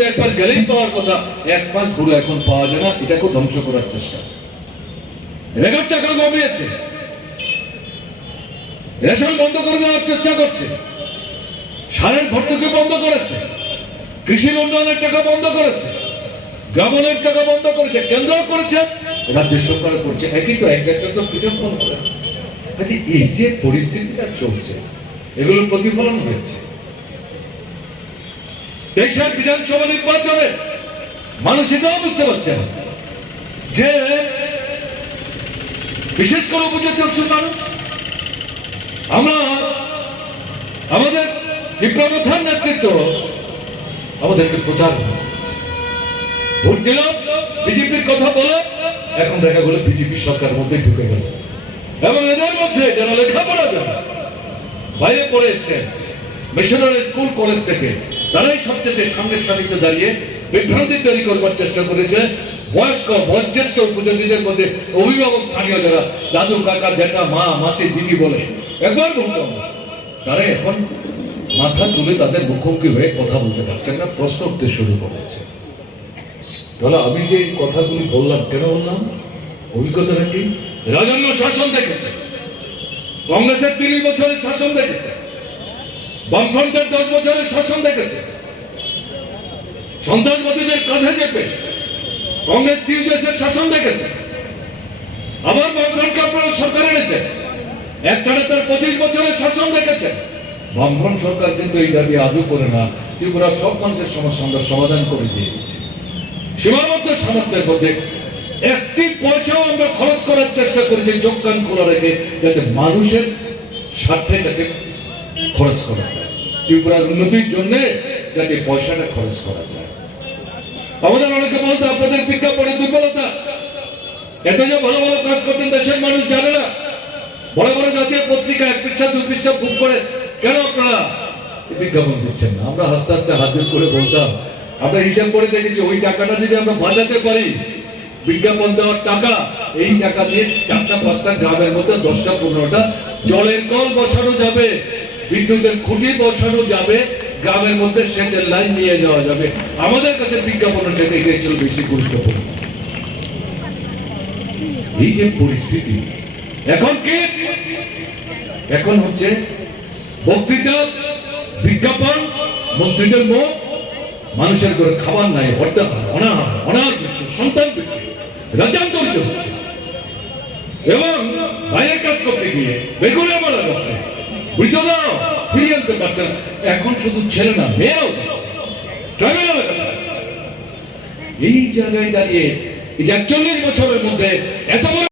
মধ্যে একবার গেলেই পাওয়ার কথা, 1 মাস ঘুরে এখন পাওয়া যায় না। এটাকে ধ্বংস করার চেষ্টা। রেগার টাকা কমিয়েছে, রেশন বন্ধ করে দেওয়ার চেষ্টা করছে, সারের ভর্তুকি বন্ধ করেছে, কৃষির উন্নয়নের টাকা বন্ধ করেছে, গ্রামীণের টাকা বন্ধ করেছে, কেন্দ্র করেছে, রাজ্য সরকার করছে। একই তো এক একটা তো পৃথক করে। এই যে পরিস্থিতিটা চলছে, এগুলোর প্রতিফলন হয়েছে 23 বিধানসভা নির্বাচনে। মানুষ এটাও বুঝতে পারছে না যে বিশেষ করে উপজাতীয় অংশের মানুষ, আমরা আমাদের বিপ্লবতার নেতৃত্ব আমাদেরকে প্রচার ভোট দিলাম, বিজেপির কথা বলে এখন দেখা গেল বিজেপি সরকার মধ্যে ঢুকে গেল। এবং এদের মধ্যে যারা লেখাপড়া জানে, বাইরে পড়ে এসছেন মিশনারি স্কুল কলেজ থেকে, তারাই সবচেয়ে সামনের সারিতে দাঁড়িয়ে বিভ্রান্তি তৈরি করবার চেষ্টা করেছে। বয়স্ক বয়োজ্যেষ্ঠ উপজাতিদের মধ্যে অভিভাবক স্থানীয় যারা দাদু কাকা জ্যাঠা মা মাসি দিদি বলে একবার বলতাম, তারা এখন মাথা তুলে তাদের মুখোমুখি হয়ে কথা বলতে পারছেন না, প্রশ্ন উঠতে শুরু করেছে। তাহলে আমি যে কথাগুলি বললাম, কেন বললাম? অভিজ্ঞতাটা কি? রাজন্য শাসন দেখেছে, কংগ্রেসের 30 বছরের শাসন দেখেছে, বামফ্রন্টের 10 বছরের শাসন দেখেছে। সন্ত্রাসবাদীদের কাঁধে চেপে কংগ্রেস দেশের শাসন দেখেছে, আবার বামফ্রন্টকে আপনারা সরকার এনেছে, একটানে তার 25 বছরের শাসন দেখেছে। বামফ্রন্ট সরকার কিন্তু এই দাবি আদৌ করে না। ত্রিপুরার সব মানুষের সমস্যা আমরা সমাধান করে দিয়ে দিচ্ছি। সীমাবদ্ধ সামর্থ্যের মধ্যে একটি পয়সাও আমরা খরচ করার চেষ্টা করেছি চোখ কান খোলা রেখে, যাতে মানুষের স্বার্থে তাকে খরচ করা যায়, ত্রিপুরার উন্নতির জন্য যাতে পয়সাটা খরচ করা যায়। আমাদের অনেকে বলতো আপনাদের বিজ্ঞাপনের দুর্বলতা, এত যে ভালো ভালো কাজ করতেন দেশের মানুষ জানে না। বড় বড় জাতীয় পত্রিকা 1 পৃষ্ঠা 2 পৃষ্ঠা বুক করে কেন আপনারা বিজ্ঞাপন দিচ্ছেন না? আমরা আস্তে আস্তে হাত জোর করে বলতাম, আমরা হিসাব করে দেখেছি ওই টাকাটা যদি আমরা বাঁচাতে পারি, বিজ্ঞাপন দেওয়ার টাকা, এই টাকা দিয়ে 4টা 5টা গ্রামের মধ্যে 10টা 15টা জলের কল বসানো যাবে, বিদ্যুতের খুঁটি বসানো যাবে, গ্রামের মধ্যে সেচের লাইন নিয়ে যাওয়া যাবে। আমাদের কাছে বিজ্ঞাপনের থেকে এটাই ছিল বেশি গুরুত্বপূর্ণ। এই যে পরিস্থিতি এখন কি, এখন হচ্ছে বক্তৃতা, বিজ্ঞাপন, মন্ত্রীদের মুখ, মানুষের করে খাবার নাই, হত্যা, অনাহার মৃত্যু, সন্তান মৃত্যু, রাজান্তরিত হচ্ছে এবং বাইরের কাজ করতে গিয়ে বেগুনে মারা যাচ্ছে, মৃতদেহ ফিরিয়ে আনতে পারছে না। এখন শুধু ছেলে না, মেয়েও যাচ্ছে। এই জায়গায় দাঁড়িয়ে 41 বছরের মধ্যে এত বড়